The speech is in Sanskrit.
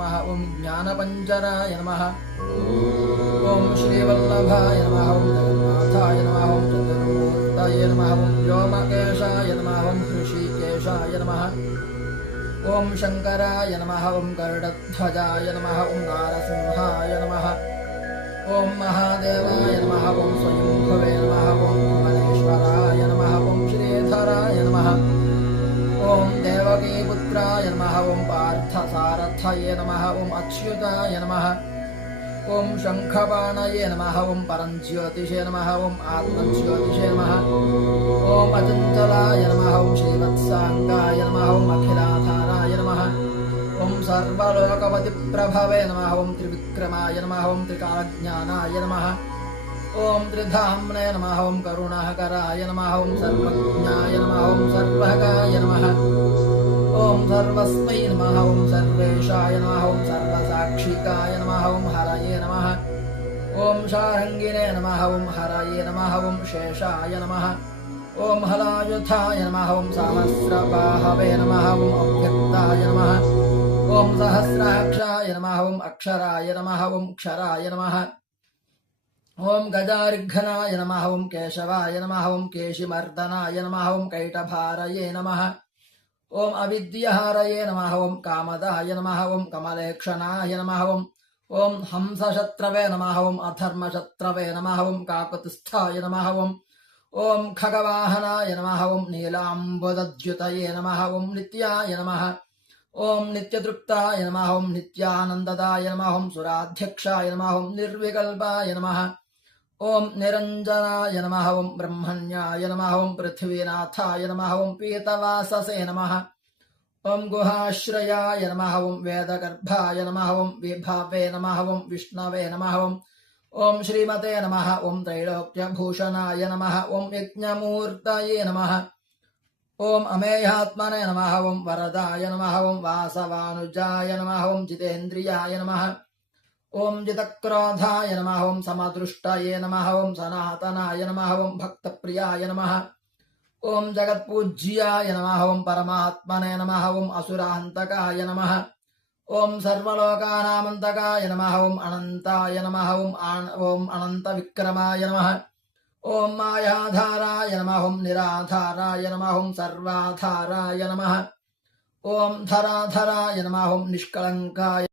नमः ओम ज्ञानपञ्जराय नमः ओम श्रीवल्लभाय नमः ओम जगन्नाथाय नमः ओम चतुर्मूर्तये नमः ओम व्योमकेशाय नमः ओम ऋषिकेशाय नमः ओम शंकराय नमः ओम गरुडध्वजाय नमः ओम नारसिंहाय नमः ओम महादेवाय नमः ओम स्वयंभुवे नमः ओम मलेश्वराय नमः ओम श्रीधराय नमः ओम देवकीपुत्राय नमः ओम पार्थसारथये नमः ओम अच्युताय नमः ओम शंखपाणये नमः ओम परञ्ज्योतिषे नमः ओम आत्मज्योतिषे नमः ओम अचञ्चलाय नमः ओम श्रीवत्साङ्गाय नमः ओम अखिलाधाराय नमः ओम सर्वलोकपतिप्रभवे नमः ओम त्रिविक्रमाय नमः ओम त्रिकालज्ञानाय नमः ओम त्रिधाम्ने नमः ओम करुणाकराय नमः ओम सर्वज्ञाय नमः ओम सर्वगाय नमः ओम सर्वस्मै नमः ओम सर्वेशाय नमः ओम सर्वसाक्षिकाय नमः ओम हरये नमः ओम शार्ङ्गिने नमः ओम हरये नमः ओम शेषाय नमः ओम हलायुधाय नमः ओम सहस्रबाहवे नमः ओम अव्यक्ताय नमः ओम सहस्राक्षाय नमः ओम अक्षराय नमः ओम क्षराय नमः ओम गजार्घनाय नमः ओम केशवाय नमः ओम केशिमर्दनाय नमः ओम कैटभारये नमः ओम अविद्याहरये नमः ओम कामदाय नमः ओम कमलेक्षणाय नमः ओम हंसशत्रवे नमः ओम अधर्मशत्रवे नमः ओम काकुत्स्थाय नमः ओम खगवाहनाय नमः ओम नीलाम्बुदद्युतये नमः ओम नित्याय नमः ओम नित्यतृप्ताय नमः ओम नित्यानन्ददाय नमः ओम सुराध्यक्षाय नमः ओम निर्विकल्पाय नमः ओम निरञ्जनाय नमः ओम ब्रह्मण्याय नमः ओम पृथ्वीनाथाय नमः ओम पीतवाससे नमः ओम गुहाश्रयाय नमः ओम वेदगर्भाय नमः ओम विभावे नमः ओम विष्णवे नमः ओम श्रीमते नमः ओम त्रैलोक्यभूषणाय नमः ओम यज्ञमूर्तये नमः ओम अमेयात्मने नमः ओम वरदाय नमः ओम वासवानुजाय नमः ओम जितेन्द्रियाय नमः ओम जितक्रोधाय नमः ओम समदृष्टये नमः ओम सनातनाय नमः ओम भक्तप्रियाय नमः ओम जगत्पूज्याय नमः ओम परमात्मने नमः ओम असुरान्तकाय नमः ओम सर्वलोकानामन्तकाय नमः ओम अनन्ताय नमः ओम अनन्तविक्रमाय नमः ओम मायाधाराय नमः ओम निराधाराय नमः ओम सर्वाधाराय नमः ओम धराधराय नमः ओम निष्कलङ्काय